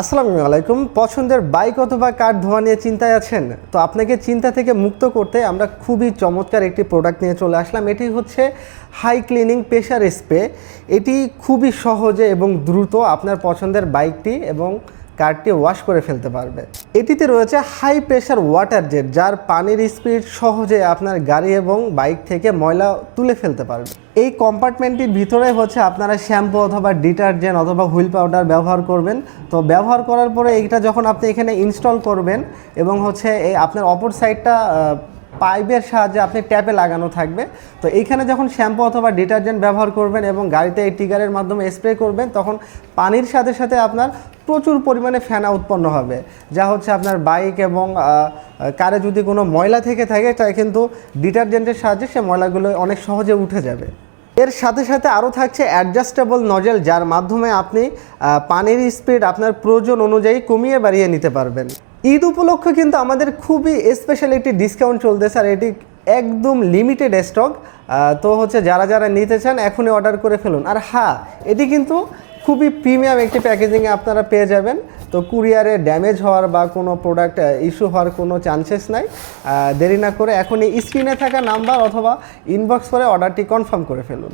আসসালামু আলাইকুম। পছন্দের বাইক অথবা কার ধোয়া নিয়ে চিন্তায় আছেন? তো আপনাকে চিন্তা থেকে মুক্ত করতে আমরা খুবই চমৎকার একটি প্রোডাক্ট নিয়ে চলে আসলাম। এটি হচ্ছে হাই ক্লিনিং প্রেশার স্প্রে। এটি খুবই সহজে এবং দ্রুত আপনার পছন্দের বাইকটি এবং কারটি ওয়াশ করে ফেলতে পারবে। এটিতে রয়েছে হাই প্রেশার ওয়াটার জেট, যার পানির স্পিড সহজে আপনার গাড়ি এবং বাইক থেকে ময়লা তুলে ফেলতে পারবে। এই কম্পার্টমেন্টটির ভিতরে হচ্ছে আপনারা শ্যাম্পু অথবা ডিটারজেন্ট অথবা হুইল পাউডার ব্যবহার করবেন। তো ব্যবহার করার পরে এইটা যখন আপনি এখানে ইনস্টল করবেন এবং হচ্ছে এই আপনার অপর সাইডটা পাইপের সাহায্যে আপনি ট্যাপে লাগানো থাকবে। তো এইখানে যখন শ্যাম্পু অথবা ডিটারজেন্ট ব্যবহার করবেন এবং গাড়িতে এই ট্রিগারের মাধ্যমে স্প্রে করবেন, তখন পানির সাথে সাথে আপনার প্রচুর পরিমাণে ফেনা উৎপন্ন হবে, যা হচ্ছে আপনার বাইক এবং কারে যদি কোনো ময়লা থেকে থাকে তাই কিন্তু ডিটারজেন্টের সাহায্যে সে ময়লাগুলো অনেক সহজে উঠে যাবে। এর সাথে সাথে আরও থাকছে অ্যাডজাস্টেবল নজেল, যার মাধ্যমে আপনি পানির স্পিড আপনার প্রয়োজন অনুযায়ী কমিয়ে বাড়িয়ে নিতে পারবেন। ঈদ উপলক্ষে কিন্তু আমাদের খুবই স্পেশাল একটি ডিসকাউন্ট চলতেছে, আর এটি একদম লিমিটেড স্টক। তো হচ্ছে যারা যারা নিতে চান এখনই অর্ডার করে ফেলুন। আর হ্যাঁ, এটি কিন্তু খুবই প্রিমিয়াম একটি প্যাকেজিংয়ে আপনারা পেয়ে যাবেন। তো কুরিয়ারে ড্যামেজ হওয়ার বা কোনো প্রোডাক্ট ইস্যু হওয়ার কোনো চান্সেস নাই। দেরি না করে এখনই স্ক্রিনে থাকা নাম্বার অথবা ইনবক্স করে অর্ডারটি কনফার্ম করে ফেলুন।